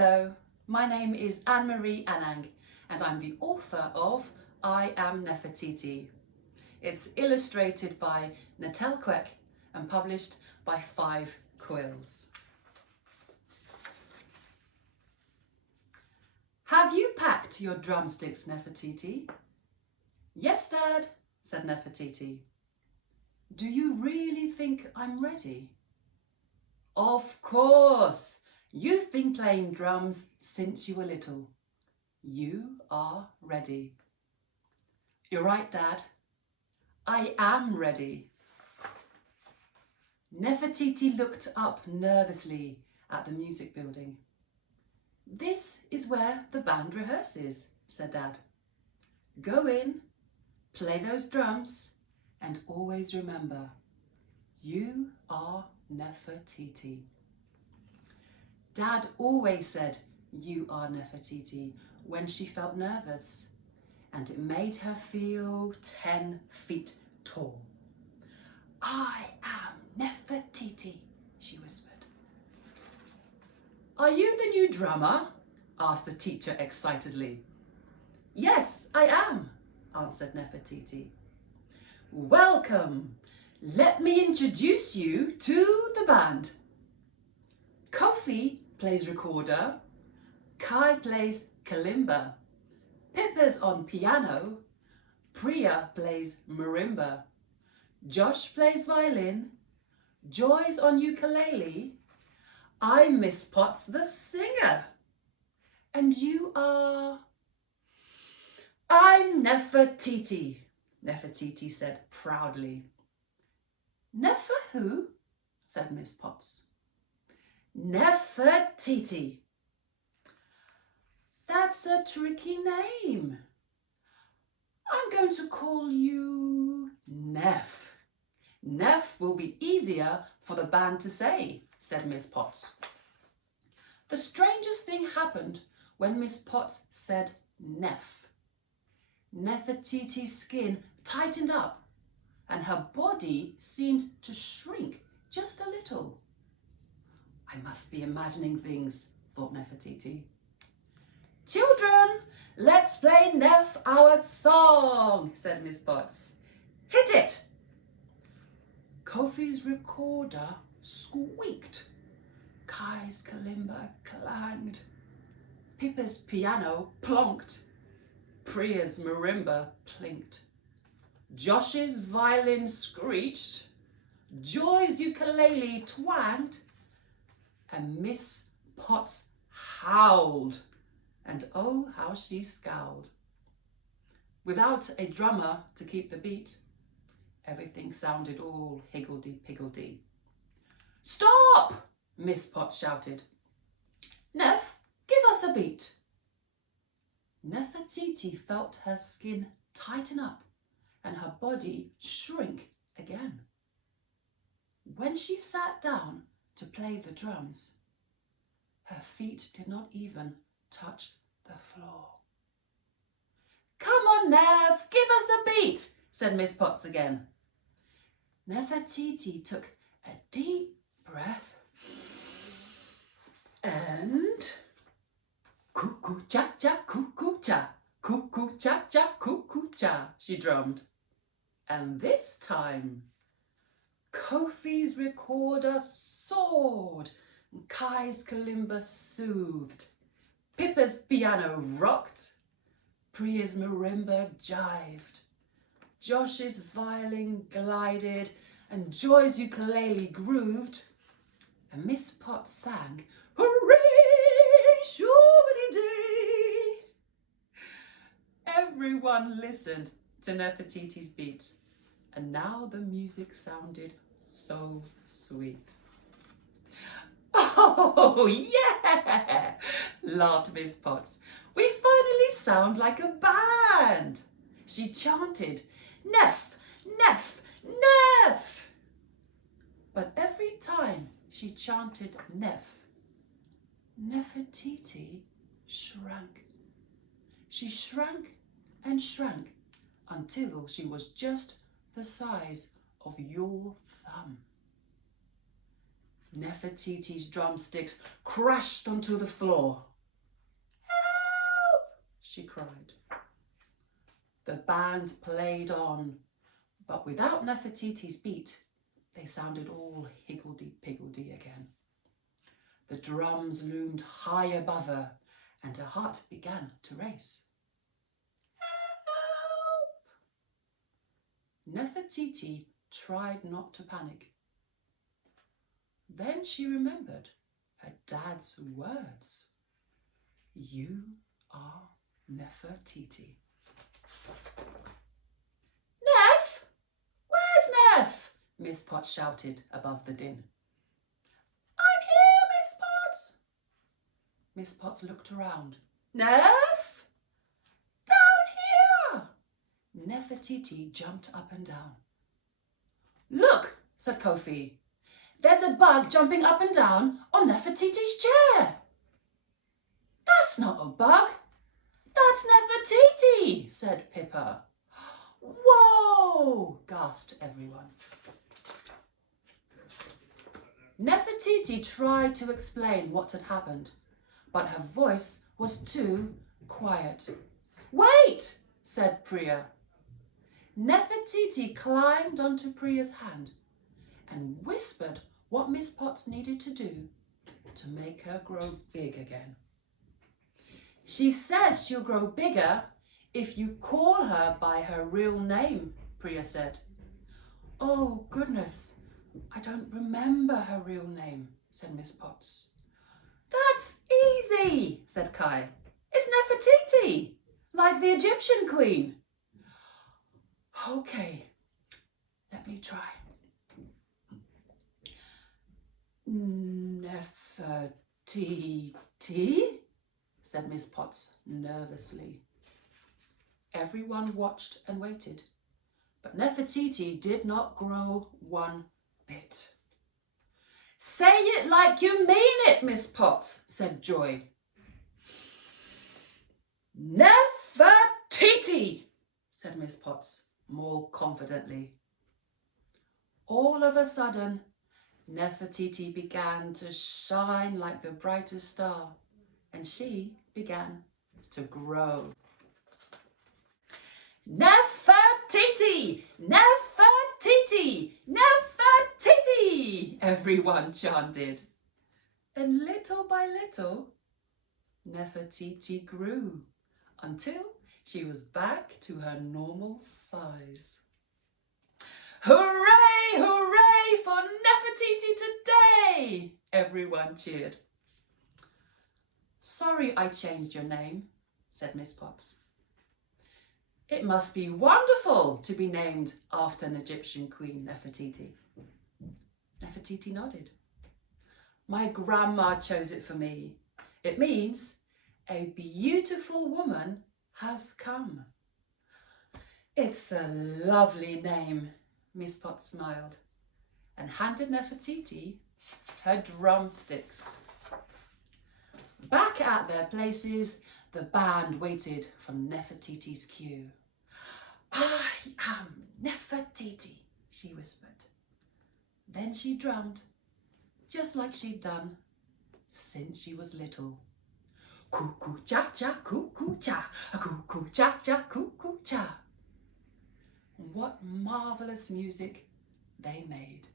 Hello, my name is Annemarie Anang and I'm the author of I Am Nefertiti. It's illustrated by Natel Kwek and published by 5 Quills. Have you packed your drumsticks, Nefertiti? Yes, Dad, said Nefertiti. Do you really think I'm ready? Of course! You've been playing drums since you were little. You are ready. You're right, Dad. I am ready. Nefertiti looked up nervously at the music building. This is where the band rehearses, said Dad. Go in, play those drums, and always remember, you are Nefertiti. Dad always said, you are Nefertiti, when she felt nervous, and it made her feel 10 feet tall. I am Nefertiti, she whispered. Are you the new drummer? Asked the teacher excitedly. Yes, I am, answered Nefertiti. Welcome. Let me introduce you to the band. Kofi plays recorder, Kai plays kalimba, Pippa's on piano, Priya plays marimba, Josh plays violin, Joy's on ukulele, I'm Miss Potts the singer, and you are... I'm Nefertiti, Nefertiti said proudly. Nefer who? Said Miss Potts. Nefertiti. That's a tricky name. I'm going to call you Nef. Nef will be easier for the band to say, said Miss Potts. The strangest thing happened when Miss Potts said Nef. Nefertiti's skin tightened up and her body seemed to shrink just a little. I must be imagining things, thought Nefertiti. Children, let's play Nef our song, said Miss Potts. Hit it! Kofi's recorder squeaked. Kai's kalimba clanged. Pippa's piano plonked. Priya's marimba plinked. Josh's violin screeched. Joy's ukulele twanged. And Miss Potts howled, and oh, how she scowled. Without a drummer to keep the beat, everything sounded all higgledy-piggledy. Stop! Miss Potts shouted. Nef, give us a beat. Nefertiti felt her skin tighten up and her body shrink again. When she sat down to play the drums, her feet did not even touch the floor. Come on, Nev, give us a beat, said Miss Potts again. Nefertiti took a deep breath and cuckoo cha cha cuckoo cha, cuckoo cha cha cuckoo cha, she drummed. And this time, Kofi's recorder soared, and Kai's kalimba soothed. Pippa's piano rocked, Priya's marimba jived, Josh's violin glided, and Joy's ukulele grooved, and Miss Potts sang, hooray, shoo-ba-dee-dee. Everyone listened to Nefertiti's beat. And now the music sounded so sweet. Oh, yeah, laughed Miss Potts. We finally sound like a band. She chanted, Nef, Nef, Nef. But every time she chanted Nef, Nefertiti shrank. She shrank and shrank until she was just the size of your thumb. Nefertiti's drumsticks crashed onto the floor. she cried. The band played on, but without Nefertiti's beat, they sounded all higgledy-piggledy again. The drums loomed high above her, and her heart began to race. Help! Nefertiti tried not to panic. Then she remembered her dad's words. You are Nefertiti. Nef! Where's Nef? Miss Potts shouted above the din. I'm here, Miss Potts. Miss Potts looked around. Nef? Down here! Nefertiti jumped up and down. Look, said Kofi. There's a bug jumping up and down on Nefertiti's chair. That's not a bug. That's Nefertiti, said Pippa. Whoa, gasped everyone. Nefertiti tried to explain what had happened, but her voice was too quiet. Wait, said Priya. Nefertiti climbed onto Priya's hand and whispered what Miss Potts needed to do to make her grow big again. She says she'll grow bigger if you call her by her real name, Priya said. Oh, goodness, I don't remember her real name, said Miss Potts. That's easy, said Kai. It's Nefertiti, like the Egyptian queen. Okay, let me try. Nefertiti, said Miss Potts nervously. Everyone watched and waited, but Nefertiti did not grow one bit. Say it like you mean it, Miss Potts, said Joy. Nefertiti, said Miss Potts more confidently. All of a sudden, Nefertiti began to shine like the brightest star, and she began to grow. Nefertiti! Nefertiti! Nefertiti! Everyone chanted. And little by little, Nefertiti grew until she was back to her normal size. Hooray! Hooray for Nefertiti today! Everyone cheered. Sorry I changed your name, said Miss Potts. It must be wonderful to be named after an Egyptian queen, Nefertiti. Nefertiti nodded. My grandma chose it for me. It means a beautiful woman has come. It's a lovely name, Miss Potts smiled and handed Nefertiti her drumsticks. Back at their places, the band waited for Nefertiti's cue. I am Nefertiti, she whispered. Then she drummed, just like she'd done since she was little. Cuckoo cha cha, cuckoo cha, cuckoo cha cha, cuckoo cha. What marvelous music they made.